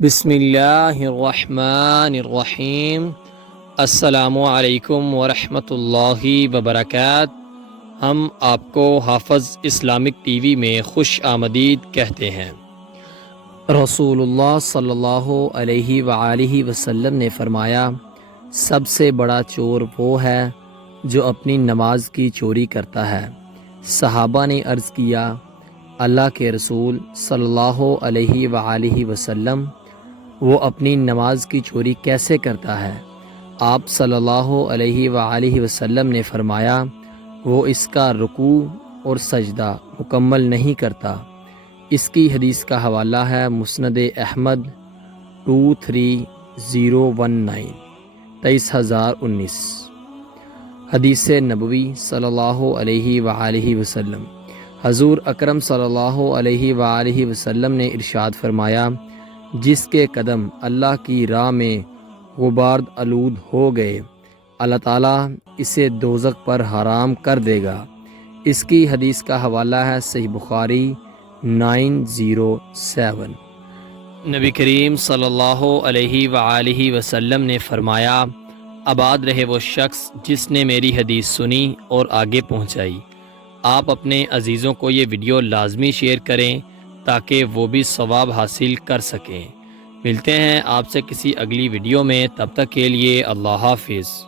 بسم اللہ الرحمن الرحیم۔ السلام علیکم ورحمۃ اللہ وبرکاتہ۔ ہم آپ کو حافظ اسلامک ٹی وی میں خوش آمدید کہتے ہیں۔ رسول اللہ صلی اللہ علیہ وآلہ وسلم نے فرمایا، سب سے بڑا چور وہ ہے جو اپنی نماز کی چوری کرتا ہے۔ صحابہ نے عرض کیا، اللہ کے رسول صلی اللہ علیہ وآلہ وسلم، وہ اپنی نماز کی چوری کیسے کرتا ہے؟ آپ صلی اللہ علیہ وآلہ وسلم نے فرمایا، وہ اس کا رکوع اور سجدہ مکمل نہیں کرتا۔ اس کی حدیث کا حوالہ ہے مسند احمد 23019 23019۔ حدیث نبوی صلی اللہ علیہ وآلہ وسلم۔ حضور اکرم صلی اللہ علیہ وآلہ وسلم نے ارشاد فرمایا، جس کے قدم اللہ کی راہ میں غبارد آلود ہو گئے، اللہ تعالیٰ اسے دوزخ پر حرام کر دے گا۔ اس کی حدیث کا حوالہ ہے صحیح بخاری 907۔ نبی کریم صلی اللہ علیہ وآلہ وسلم نے فرمایا، آباد رہے وہ شخص جس نے میری حدیث سنی اور آگے پہنچائی۔ آپ اپنے عزیزوں کو یہ ویڈیو لازمی شیئر کریں تاکہ وہ بھی ثواب حاصل کر سکیں۔ ملتے ہیں آپ سے کسی اگلی ویڈیو میں، تب تک کے لیے اللہ حافظ۔